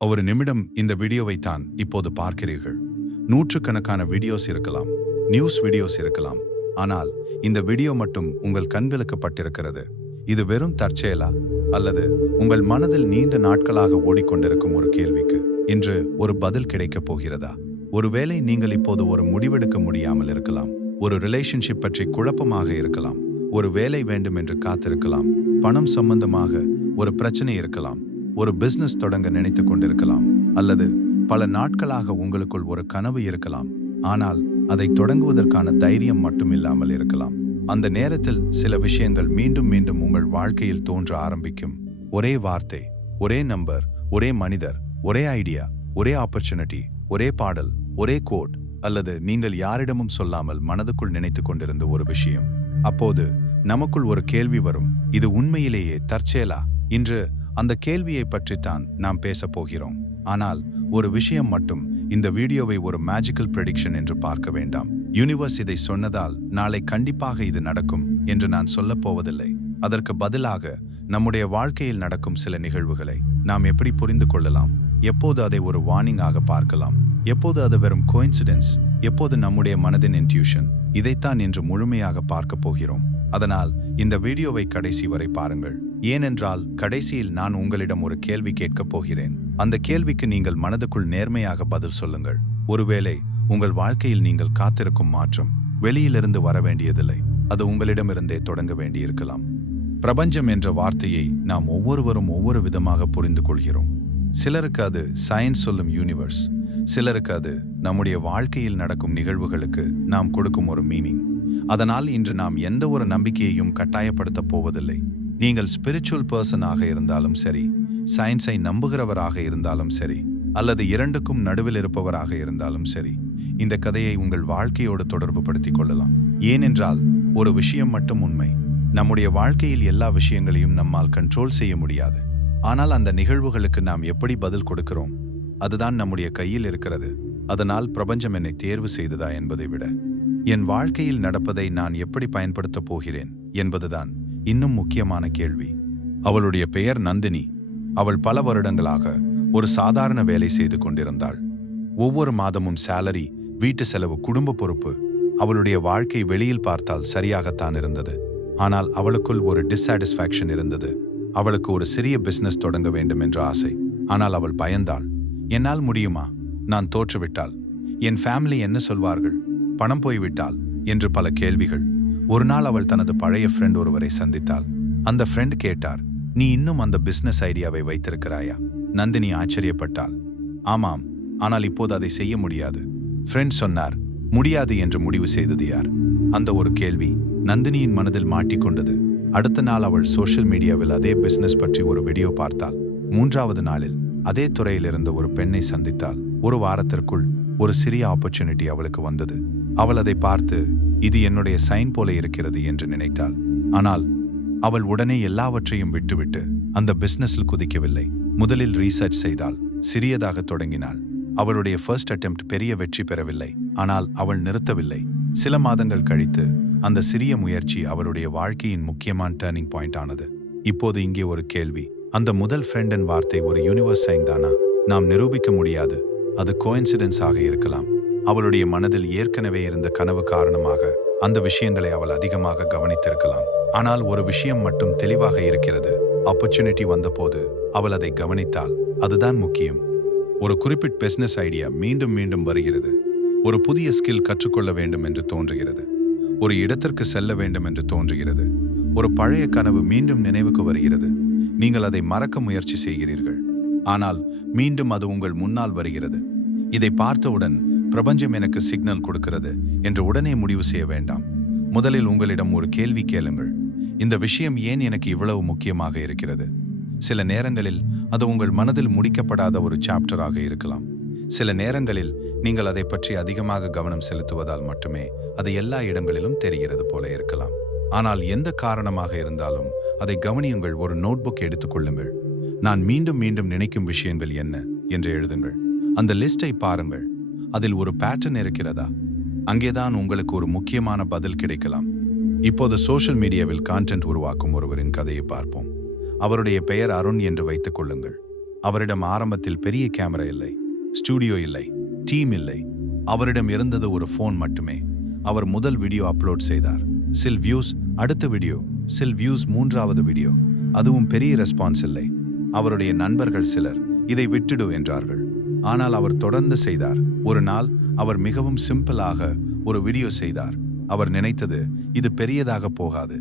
ஒரு நிமிடம் இந்த வீடியோவை தான் இப்போது பார்க்கிறீர்கள். நூற்றுக்கணக்கான வீடியோஸ் இருக்கலாம், நியூஸ் வீடியோஸ் இருக்கலாம். ஆனால் இந்த வீடியோ மட்டும் உங்கள் கண்களுக்கு பட்டிருக்கிறது. இது வெறும் தற்செயலா, அல்லது உங்கள் மனதில் நீண்ட நாட்களாக ஓடிக்கொண்டிருக்கும் ஒரு கேள்விக்கு இன்று ஒரு பதில் கிடைக்கப் போகிறதா? ஒருவேளை நீங்கள் இப்போது ஒரு முடிவெடுக்க முடியாமல் இருக்கலாம். ஒரு ரிலேஷன்ஷிப் பற்றி குழப்பமாக இருக்கலாம். ஒரு வேலை வேண்டும் என்று காத்திருக்கலாம். பணம் சம்பந்தமாக ஒரு பிரச்சனை இருக்கலாம். ஒரு பிசினஸ் தொடங்க நினைத்து கொண்டிருக்கலாம். அல்லது பல நாட்களாக உங்களுக்குள் ஒரு கனவு இருக்கலாம். ஆனால் அதை தொடங்குவதற்கான தைரியம் மட்டும் இல்லாமல் இருக்கலாம். அந்த நேரத்தில் சில விஷயங்கள் மீண்டும் மீண்டும் உங்கள் வாழ்க்கையில் தோன்ற ஆரம்பிக்கும். ஒரே வார்த்தை, ஒரே நம்பர், ஒரே மனிதர், ஒரே ஐடியா, ஒரே ஆப்பர்ச்சுனிட்டி, ஒரே பாடல், ஒரே கோட், அல்லது நீங்கள் யாரிடமும் சொல்லாமல் மனதுக்குள் நினைத்து கொண்டிருந்த ஒரு விஷயம். அப்போது நமக்குள் ஒரு கேள்வி வரும், இது உண்மையிலேயே தற்செயலா? இன்று அந்த கேள்வியை பற்றித்தான் நாம் பேசப் போகிறோம். ஆனால் ஒரு விஷயம் மட்டும், இந்த வீடியோவை ஒரு மேஜிக்கல் ப்ரெடிக்ஷன் என்று பார்க்க வேண்டாம். யூனிவர்ஸ் இதை சொன்னதால் நாளை கண்டிப்பாக இது நடக்கும் என்று நான் சொல்லப் போவதில்லை. அதற்கு பதிலாக நம்முடைய வாழ்க்கையில் நடக்கும் சில நிகழ்வுகளை நாம் எப்படி புரிந்து கொள்ளலாம், எப்போது அதை ஒரு வார்னிங் ஆக பார்க்கலாம், எப்போது அது வெறும் கோயின்சிடென்ஸ், எப்போது நம்முடைய மனதின் இன்ட்யூஷன், இதைத்தான் இன்று முழுமையாக பார்க்க போகிறோம். அதனால் இந்த வீடியோவை கடைசி வரை பாருங்கள். ஏனென்றால் கடைசியில் நான் உங்களிடம் ஒரு கேள்வி கேட்கப் போகிறேன். அந்த கேள்விக்கு நீங்கள் மனதுக்குள் நேர்மையாக பதில் சொல்லுங்கள். ஒருவேளை உங்கள் வாழ்க்கையில் நீங்கள் காத்திருக்கும் மாற்றம் வெளியிலிருந்து வர வேண்டியதில்லை, அது உங்களிடமிருந்தே தொடங்க வேண்டியிருக்கலாம். பிரபஞ்சம் என்ற வார்த்தையை நாம் ஒவ்வொருவரும் ஒவ்வொரு விதமாக புரிந்து கொள்கிறோம். சிலருக்கு அது சயின்ஸ் சொல்லும் யூனிவர்ஸ், சிலருக்கு அது நம்முடைய வாழ்க்கையில் நடக்கும் நிகழ்வுகளுக்கு நாம் கொடுக்கும் ஒரு மீனிங். அதனால் இன்று நாம் எந்த ஒரு நம்பிக்கையையும் கட்டாயப்படுத்தப் போவதில்லை. நீங்கள் ஸ்பிரிச்சுவல் பர்சனாக இருந்தாலும் சரி, சயின்ஸை நம்புகிறவராக இருந்தாலும் சரி, அல்லது இரண்டுக்கும் நடுவில் இருப்பவராக இருந்தாலும் சரி, இந்த கதையை உங்கள் வாழ்க்கையோடு தொடர்பு படுத்திக் கொள்ளலாம். ஏனென்றால் ஒரு விஷயம் மட்டும் உண்மை, நம்முடைய வாழ்க்கையில் எல்லா விஷயங்களையும் நம்மால் கண்ட்ரோல் செய்ய முடியாது. ஆனால் அந்த நிகழ்வுகளுக்கு நாம் எப்படி பதில் கொடுக்கிறோம், அதுதான் நம்முடைய கையில் இருக்கிறது. அதனால் பிரபஞ்சம் என்னை தேர்வு செய்ததா என்பதை விட, என் வாழ்க்கையில் நடப்பதை நான் எப்படி பயன்படுத்தப் போகிறேன் என்பதுதான் இன்னும் முக்கியமான கேள்வி. அவளுடைய பெயர் நந்தினி. அவள் பல வருடங்களாக ஒரு சாதாரண வேலை செய்து கொண்டிருந்தாள். ஒவ்வொரு மாதமும் சேலரி, வீட்டு செலவு, குடும்ப பொறுப்பு, அவளுடைய வாழ்க்கை வெளியில் பார்த்தால் சரியாகத்தான் இருந்தது. ஆனால் அவளுக்குள் ஒரு டிஸ்சாட்டிஸ்ஃபேக்ஷன் இருந்தது. அவளுக்கு ஒரு சிறிய பிசினஸ் தொடங்க வேண்டும் என்ற ஆசை. ஆனால் அவள் பயந்தாள். என்னால் முடியுமா? நான் தோற்றுவிட்டால் என் ஃபேமிலி என்ன சொல்வார்கள்? பணம் போய்விட்டால் என்று பல கேள்விகள். ஒரு நாள் அவள் தனது பழைய ஃப்ரெண்ட் ஒருவரை சந்தித்தாள். அந்த ஃப்ரெண்ட் கேட்டார், நீ இன்னும் அந்த பிசினஸ் ஐடியாவை வைத்திருக்கிறாயா? நந்தினி ஆச்சரியப்பட்டாள். ஆமாம், ஆனால் இப்போது அதை செய்ய முடியாது. ஃப்ரெண்ட் சொன்னார். முடியாது என்று முடிவு செய்தது யார்? அந்த ஒரு கேள்வி நந்தினியின் மனதில் மாட்டிக்கொண்டது. அடுத்த நாள் அவள் சோஷியல் மீடியாவில் அதே பிசினஸ் பற்றி ஒரு வீடியோ பார்த்தாள். 3வது நாளில் அதே துறையில் இருந்த ஒரு பெண்ணை சந்தித்தாள். ஒரு வாரத்திற்குள் ஒரு சிறிய ஆப்பர்ச்சுனிட்டி அவளுக்கு வந்தது. அவள் அதை பார்த்து, இது என்னுடைய சைன் போல இருக்கிறது என்று நினைத்தாள். ஆனால் அவள் உடனே எல்லாவற்றையும் விட்டுவிட்டு அந்த பிசினஸில் குதிக்கவில்லை. முதலில் ரீசர்ச் செய்தாள், சிறியதாக தொடங்கினாள். அவளுடைய ஃபர்ஸ்ட் அட்டெம்ப்ட் பெரிய வெற்றி பெறவில்லை. ஆனால் அவள் நிறுத்தவில்லை. சில மாதங்கள் கழித்து அந்த சிறிய முயற்சி அவளுடைய வாழ்க்கையின் முக்கியமான டர்னிங் பாயிண்ட் ஆனது. இப்போது இங்கே ஒரு கேள்வி, அந்த முதல் ஃப்ரெண்டின் வார்த்தை ஒரு யூனிவர்ஸ் சைன் தானா? நாம் நிரூபிக்க முடியாது, அது கோயின்சிடென்ஸ் ஆக இருக்கலாம். அவளுடைய மனதில் ஏற்கனவே இருந்த கனவு காரணமாக அந்த விஷயங்களை அவள் அதிகமாக கவனித்திருக்கலாம். ஆனால் ஒரு விஷயம் மட்டும் தெளிவாக இருக்கிறது, ஆப்பர்ச்சுனிட்டி வந்தபோது அவள் அதை கவனித்தாள். அதுதான் முக்கியம். ஒரு குறிப்பிட்ட பிசினஸ் ஐடியா மீண்டும் மீண்டும் வருகிறது. ஒரு புதிய ஸ்கில் கற்றுக்கொள்ள வேண்டும் என்று தோன்றுகிறது. ஒரு இடத்திற்கு செல்ல வேண்டும் என்று தோன்றுகிறது. ஒரு பழைய கனவு மீண்டும் நினைவுக்கு வருகிறது. நீங்கள் அதை மறக்க முயற்சி செய்கிறீர்கள், ஆனால் மீண்டும் அது உங்கள் முன்னால் வருகிறது. இதை பார்த்தவுடன் பிரபஞ்சம் எனக்கு சிக்னல் கொடுக்கிறது என்று உடனே முடிவு செய்ய வேண்டாம். முதலில் உங்களிடம் ஒரு கேள்வி கேளுங்கள், இந்த விஷயம் ஏன் எனக்கு இவ்வளவு முக்கியமாக இருக்கிறது? சில நேரங்களில் அது உங்கள் மனதில் முடிக்கப்படாத ஒரு சாப்டராக இருக்கலாம். சில நேரங்களில் நீங்கள் அதை பற்றி அதிகமாக கவனம் செலுத்துவதால் மட்டுமே அது எல்லா இடங்களிலும் தெரிகிறது போல இருக்கலாம். ஆனால் எந்த காரணமாக இருந்தாலும் அதை கவனியுங்கள். ஒரு நோட்புக் எடுத்துக்கொள்ளுங்கள். நான் மீண்டும் மீண்டும் நினைக்கும் விஷயங்கள் என்ன என்று எழுதுங்கள். அந்த லிஸ்டை பாருங்கள். அதில் ஒரு பேட்டர்ன் இருக்கிறதா? அங்கேதான் உங்களுக்கு ஒரு முக்கியமான பதில் கிடைக்கலாம். இப்போது சோஷியல் மீடியாவில் கான்டென்ட் உருவாக்கும் ஒருவரின் கதையை பார்ப்போம். அவருடைய பெயர் அருண் என்று வைத்துக் கொள்ளுங்கள். அவரிடம் ஆரம்பத்தில் பெரிய கேமரா இல்லை, ஸ்டூடியோ இல்லை, டீம் இல்லை. அவரிடம் இருந்தது ஒரு ஃபோன் மட்டுமே. அவர் முதல் வீடியோ அப்லோட் செய்தார். சில் வியூஸ், அடுத்த வீடியோ, சில் வியூஸ், மூன்றாவது வீடியோ. அதுவும் பெரிய ரெஸ்பான்ஸ் இல்லை. அவருடைய நண்பர்கள் சிலர் இதை விட்டுடு என்றார்கள். ஆனால் அவர் தொடர்ந்து செய்தார். ஒரு நாள் அவர் மிகவும் சிம்பிளாக ஒரு வீடியோ செய்தார். அவர் நினைத்தது இது பெரியதாக போகாது.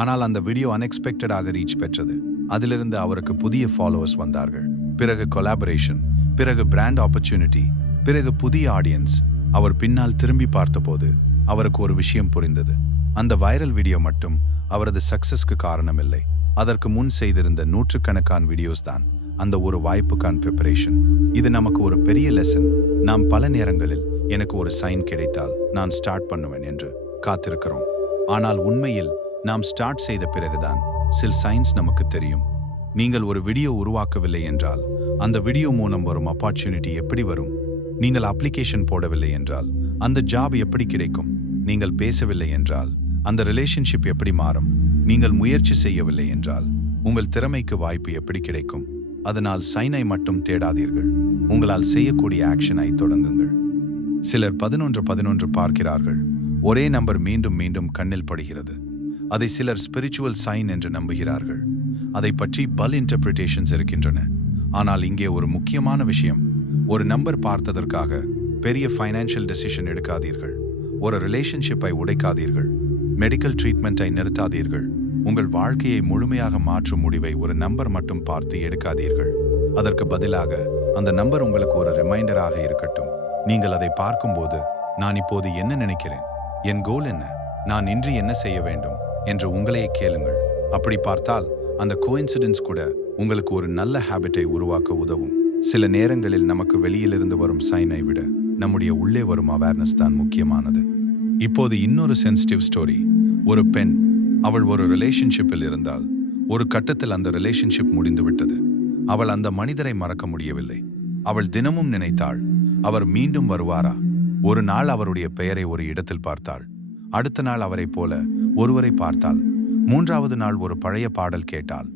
ஆனால் அந்த வீடியோ அன்எக்ஸ்பெக்டடாக ரீச் பெற்றது. அதிலிருந்து அவருக்கு புதிய ஃபாலோவர்ஸ் வந்தார்கள். பிறகு கொலாபரேஷன், பிறகு பிராண்ட் ஆப்பர்ச்சுனிட்டி, பிறகு புதிய ஆடியன்ஸ். அவர் பின்னால் திரும்பி பார்த்தபோது அவருக்கு ஒரு விஷயம் புரிந்தது. அந்த வைரல் வீடியோ மட்டும் அவரது சக்சஸ்க்கு காரணமில்லை. அதற்கு முன் செய்திருந்த நூற்றுக்கணக்கான வீடியோஸ் தான் அந்த ஒரு வாய்ப்புக்கான ப்ரிப்பரேஷன். இது நமக்கு ஒரு பெரிய லெசன். நாம் பல நேரங்களில் எனக்கு ஒரு சைன் கிடைத்தால் நான் ஸ்டார்ட் பண்ணுவேன் என்று காத்திருக்கிறோம். ஆனால் உண்மையில் நாம் ஸ்டார்ட் செய்த பிறகுதான் சில சைன்ஸ் நமக்கு தெரியும். நீங்கள் ஒரு வீடியோ உருவாக்கவில்லை என்றால் அந்த வீடியோ மூலம் வரும் ஆப்பர்ச்சுனிட்டி எப்படி வரும்? நீங்கள் அப்ளிகேஷன் போடவில்லை என்றால் அந்த ஜாப் எப்படி கிடைக்கும்? நீங்கள் பேசவில்லை என்றால் அந்த ரிலேஷன்ஷிப் எப்படி மாறும்? நீங்கள் முயற்சி செய்யவில்லை என்றால் உங்கள் திறமைக்கு வாய்ப்பு எப்படி கிடைக்கும்? அதனால் சைனை மட்டும் தேடாதீர்கள், உங்களால் செய்யக்கூடிய ஆக்ஷனை தொடங்குங்கள். சிலர் 11 பார்க்கிறார்கள். ஒரே நம்பர் மீண்டும் மீண்டும் கண்ணில் படுகிறது. அதை சிலர் ஸ்பிரிச்சுவல் சைன் என்று நம்புகிறார்கள். அதை பற்றி பல இன்டர்பிரிட்டேஷன்ஸ் இருக்கின்றன. ஆனால் இங்கே ஒரு முக்கியமான விஷயம், ஒரு நம்பர் பார்த்ததற்காக பெரிய ஃபைனான்ஷியல் டெசிஷன் எடுக்காதீர்கள். ஒரு ரிலேஷன்ஷிப்பை உடைக்காதீர்கள். மெடிக்கல் ட்ரீட்மெண்ட்டை நிறுத்தாதீர்கள். உங்கள் வாழ்க்கையை முழுமையாக மாற்றும் முடிவை ஒரு நம்பர் மட்டும் பார்த்து எடுக்காதீர்கள். அதற்கு பதிலாக அந்த நம்பர் உங்களுக்கு ஒரு ரிமைண்டராக இருக்கட்டும். நீங்கள் அதை பார்க்கும்போது, நான் இப்போது என்ன நினைக்கிறேன், என் கோல் என்ன, நான் இன்று என்ன செய்ய வேண்டும் என்று உங்களையே கேளுங்கள். அப்படி பார்த்தால் அந்த கோயின்சிடென்ஸ் கூட உங்களுக்கு ஒரு நல்ல ஹேபிட்டை உருவாக்க உதவும். சில நேரங்களில் நமக்கு வெளியிலிருந்து வரும் சைனை விட நம்முடைய உள்ளே வரும் அவேர்னஸ் தான் முக்கியமானது. இப்போது இன்னொரு சென்சிட்டிவ் ஸ்டோரி. ஒரு பெண், அவள் ஒரு ரிலேஷன்ஷிப்பில் இருந்தால் ஒரு கட்டத்தில் அந்த ரிலேஷன்ஷிப் முடிந்து விட்டது. அவள் அந்த மனிதரை மறக்க முடியவில்லை. அவள் தினமும் நினைத்தாள், அவர் மீண்டும் வருவாரா? ஒரு நாள் அவருடைய பெயரை ஒரு இடத்தில் பார்த்தாள். அடுத்த நாள் அவரைப் போல ஒருவரை பார்த்தாள். மூன்றாவது நாள் ஒரு பழைய பாடல் கேட்டாள்.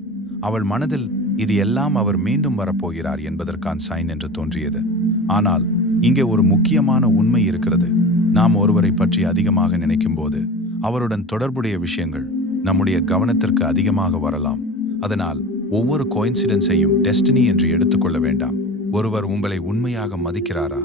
அவள் மனதில் இது எல்லாம் அவர் மீண்டும் வரப்போகிறார் என்பதற்கான சைன் என்று தோன்றியது. ஆனால் இங்கே ஒரு முக்கியமான உண்மை இருக்கிறது. நாம் ஒருவரை பற்றி அதிகமாக நினைக்கும் போது அவருடன் தொடர்புடைய விஷயங்கள் நம்முடைய கவனத்திற்கு அதிகமாக வரலாம். அதனால் ஒவ்வொரு கோயின்சிடென்ஸையும் டெஸ்டினி என்று எடுத்துக்கொள்ள வேண்டாம். ஒருவர் உங்களை உண்மையாக மதிக்கிறாரா?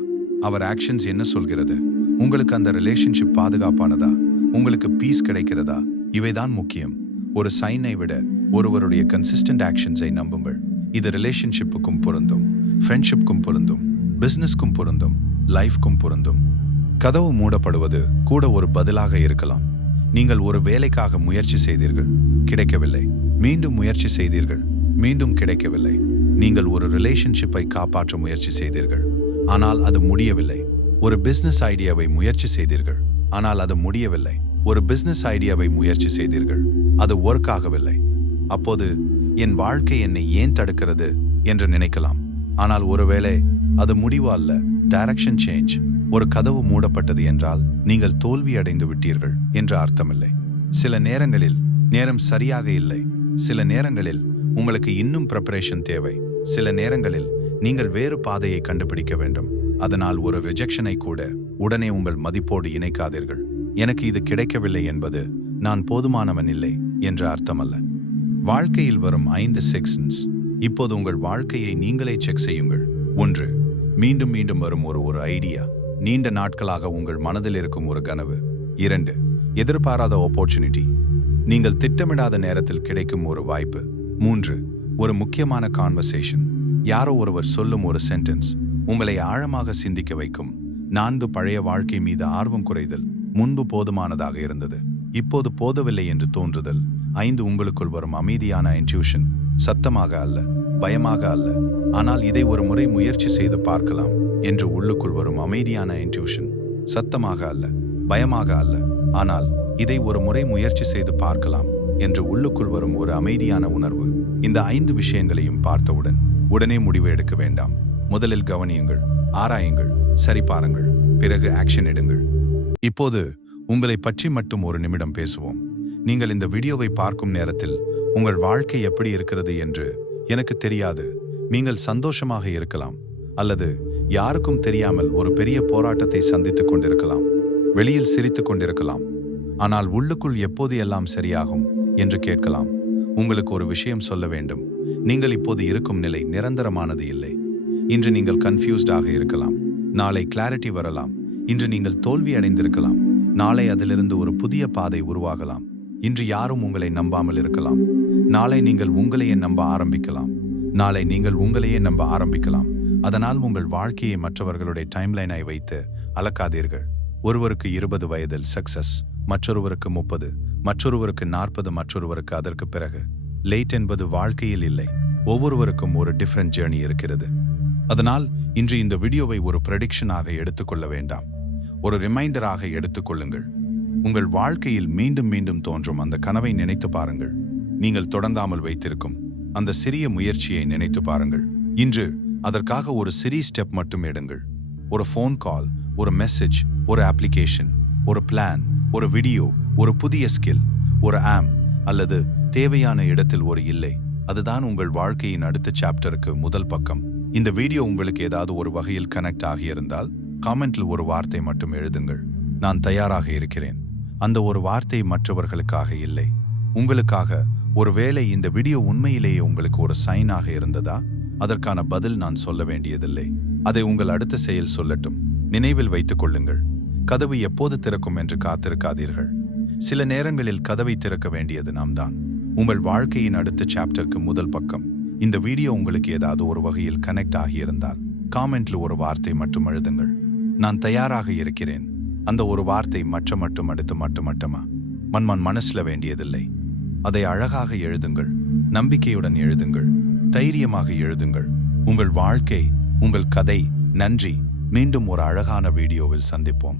அவர் ஆக்ஷன்ஸ் என்ன சொல்கிறது? உங்களுக்கு அந்த ரிலேஷன்ஷிப் பாதுகாப்பானதா? உங்களுக்கு பீஸ் கிடைக்கிறதா? இவைதான் முக்கியம். ஒரு சைனை விட ஒருவருடைய கன்சிஸ்டன்ட் ஆக்ஷன்ஸை நம்புங்கள். இது ரிலேஷன்ஷிப்புக்கும் பொருந்தும், ஃப்ரெண்ட்ஷிப்புக்கும் பொருந்தும், பிசினஸ்க்கும் பொருந்தும், லைஃப்க்கும் பொருந்தும். கதவு மூடப்படுவது கூட ஒரு பதிலாக இருக்கலாம். நீங்கள் ஒரு வேலைக்காக முயற்சி செய்தீர்கள், கிடைக்கவில்லை. மீண்டும் முயற்சி செய்தீர்கள், மீண்டும் கிடைக்கவில்லை. நீங்கள் ஒரு ரிலேஷன்ஷிப்பை காப்பாற்ற முயற்சி செய்தீர்கள், ஆனால் அது முடியவில்லை. ஒரு பிசினஸ் ஐடியாவை முயற்சி செய்தீர்கள், ஆனால் அது முடியவில்லை. ஒரு பிசினஸ் ஐடியாவை முயற்சி செய்தீர்கள், அது ஒர்க் ஆகவில்லை. அப்போது என் வாழ்க்கை என்னை ஏன் தடுக்கிறது என்று நினைக்கலாம். ஆனால் ஒருவேளை அது முடிவு அல்ல, டைரக்ஷன் சேஞ்ச். ஒரு கதவு மூடப்பட்டது என்றால் நீங்கள் தோல்வி அடைந்து விட்டீர்கள் என்று அர்த்தமில்லை. சில நேரங்களில் நேரம் சரியாக இல்லை. சில நேரங்களில் உங்களுக்கு இன்னும் ப்ரிப்பரேஷன் தேவை. சில நேரங்களில் நீங்கள் வேறு பாதையை கண்டுபிடிக்க வேண்டும். அதனால் ஒரு ரிஜெக்ஷனை கூட உடனே உங்கள் மதிப்போடு இணைக்காதீர்கள். எனக்கு இது கிடைக்கவில்லை என்பது நான் போதுமானவன் இல்லை என்ற அர்த்தமல்ல. வாழ்க்கையில் வரும் 5 செக்ஷன்ஸ். இப்போது உங்கள் வாழ்க்கையை நீங்களே செக் செய்யுங்கள். 1. மீண்டும் மீண்டும் வரும் ஒரு ஐடியா. நீண்ட நாட்களாக உங்கள் மனதில் இருக்கும் ஒரு கனவு. 2. எதிர்பாராத ஆப்பர்ச்சுனிட்டி. நீங்கள் திட்டமிடாத நேரத்தில் கிடைக்கும் ஒரு வாய்ப்பு. 3. ஒரு முக்கியமான கான்வர்சேஷன். யாரோ ஒருவர் சொல்லும் ஒரு சென்டென்ஸ் உங்களை ஆழமாக சிந்திக்க வைக்கும். 4. பழைய வாழ்க்கை மீது ஆர்வம் குறைதல். முன்பு போதுமானதாக இருந்தது, இப்போது போதவில்லை என்று தோன்றுதல். 5. உங்களுக்குள் வரும் அமைதியான இன்ட்யூஷன். சத்தமாக அல்ல, பயமாக அல்ல, ஆனால் இதை ஒரு முறை முயற்சி செய்து பார்க்கலாம் என்று உள்ளுக்குள் வரும் அமைதியான இன்ட்யூஷன். சத்தமாக அல்ல, பயமாக அல்ல, ஆனால் இதை ஒரு முறை முயற்சி செய்து பார்க்கலாம் என்று உள்ளுக்குள் வரும் ஒரு அமைதியான உணர்வு. இந்த 5 விஷயங்களையும் பார்த்தவுடன் உடனே முடிவு எடுக்க வேண்டாம். முதலில் கவனியுங்கள், ஆராயுங்கள், சரிபாருங்கள், பிறகு ஆக்ஷன் எடுங்கள். இப்போது உங்களை பற்றி மட்டும் ஒரு நிமிடம் பேசுவோம். நீங்கள் இந்த வீடியோவை பார்க்கும் நேரத்தில் உங்கள் வாழ்க்கை எப்படி இருக்கிறது என்று எனக்கு தெரியாது. நீங்கள் சந்தோஷமாக இருக்கலாம், அல்லது யாருக்கும் தெரியாமல் ஒரு பெரிய போராட்டத்தை சந்தித்துக் கொண்டிருக்கலாம். வெளியில் சிரித்துக் கொண்டிருக்கலாம், ஆனால் உள்ளுக்குள் எப்போது எல்லாம் சரியாகும் என்று கேட்கலாம். உங்களுக்கு ஒரு விஷயம் சொல்ல வேண்டும். நீங்கள் இப்போது இருக்கும் நிலை நிரந்தரமானது இல்லை. இன்று நீங்கள் கன்ஃபியூஸ்டாக இருக்கலாம், நாளை கிளாரிட்டி வரலாம். இன்று நீங்கள் தோல்வி அடைந்திருக்கலாம், நாளை அதிலிருந்து ஒரு புதிய பாதை உருவாகலாம். இன்று யாரும் உங்களை நம்பாமல் இருக்கலாம், நாளை நீங்கள் உங்களையே நம்ப ஆரம்பிக்கலாம். நாளை நீங்கள் உங்களையே நம்ப ஆரம்பிக்கலாம். அதனால் உங்கள் வாழ்க்கையை மற்றவர்களுடைய டைம்லைனை வைத்து அளக்காதீர்கள். ஒருவருக்கு 20 வயதில் சக்சஸ், மற்றொருவருக்கு 30, மற்றொருவருக்கு 40, மற்றொருவருக்கு அதற்கு பிறகு. லேட் என்பது வாழ்க்கையில் இல்லை. ஒவ்வொருவருக்கும் ஒரு டிஃப்ரெண்ட் ஜேர்னி இருக்கிறது. அதனால் இன்று இந்த வீடியோவை ஒரு ப்ரெடிக்ஷனாக எடுத்துக்கொள்ள வேண்டாம், ஒரு ரிமைண்டராக எடுத்துக்கொள்ளுங்கள். உங்கள் வாழ்க்கையில் மீண்டும் மீண்டும் தோன்றும் அந்த கனவை நினைத்து பாருங்கள். நீங்கள் தொடர்ந்தாமல் வைத்திருக்கும் அந்த சிறிய முயற்சியை நினைத்து பாருங்கள். இன்று அதற்காக ஒரு சிறிய ஸ்டெப் மட்டும் எடுங்கள். ஒரு ஃபோன் கால், ஒரு மெசேஜ், ஒரு அப்ளிகேஷன், ஒரு பிளான், ஒரு வீடியோ, ஒரு புதிய ஸ்கில், ஒரு ஆம், அல்லது தேவையான இடத்தில் ஒரு இல்லை. அதுதான் உங்கள் வாழ்க்கையின் அடுத்த சாப்டருக்கு முதல் பக்கம். இந்த வீடியோ உங்களுக்கு ஏதாவது ஒரு வகையில் கனெக்ட் ஆகியிருந்தால் காமெண்ட்ல ஒரு வார்த்தை மட்டும் எழுதுங்கள். நான் தயாராக இருக்கிறேன். அந்த ஒரு வார்த்தை மற்றவர்களுக்காக இல்லை, உங்களுக்காக. ஒருவேளை இந்த வீடியோ உண்மையிலேயே உங்களுக்கு ஒரு சைனாக இருந்ததா, அதற்கான பதில் நான் சொல்ல வேண்டியதில்லை. அதை உங்கள் அடுத்த செயல் சொல்லட்டும். நினைவில் வைத்துக் கொள்ளுங்கள், கதவு எப்போது திறக்கும் என்று காத்திருக்காதீர்கள். சில நேரங்களில் கதவை திறக்க வேண்டியது நாம் தான். உங்கள் வாழ்க்கையின் அடுத்த சாப்டருக்கு முதல் பக்கம். இந்த வீடியோ உங்களுக்கு ஏதாவது ஒரு வகையில் கனெக்ட் ஆகியிருந்தால் காமெண்ட்ல ஒரு வார்த்தை மட்டும் எழுதுங்கள். நான் தயாராக இருக்கிறேன். அந்த ஒரு வார்த்தை மட்டும் அடுத்து மட்டுமா மனசுல வேண்டியதில்லை. அதை அழகாக எழுதுங்கள், நம்பிக்கையுடன் எழுதுங்கள், தைரியமாக எழுதுங்கள். உங்கள் வாழ்க்கை, உங்கள் கதை. நன்றி. மீண்டும் ஒரு அழகான வீடியோவில் சந்திப்போம்.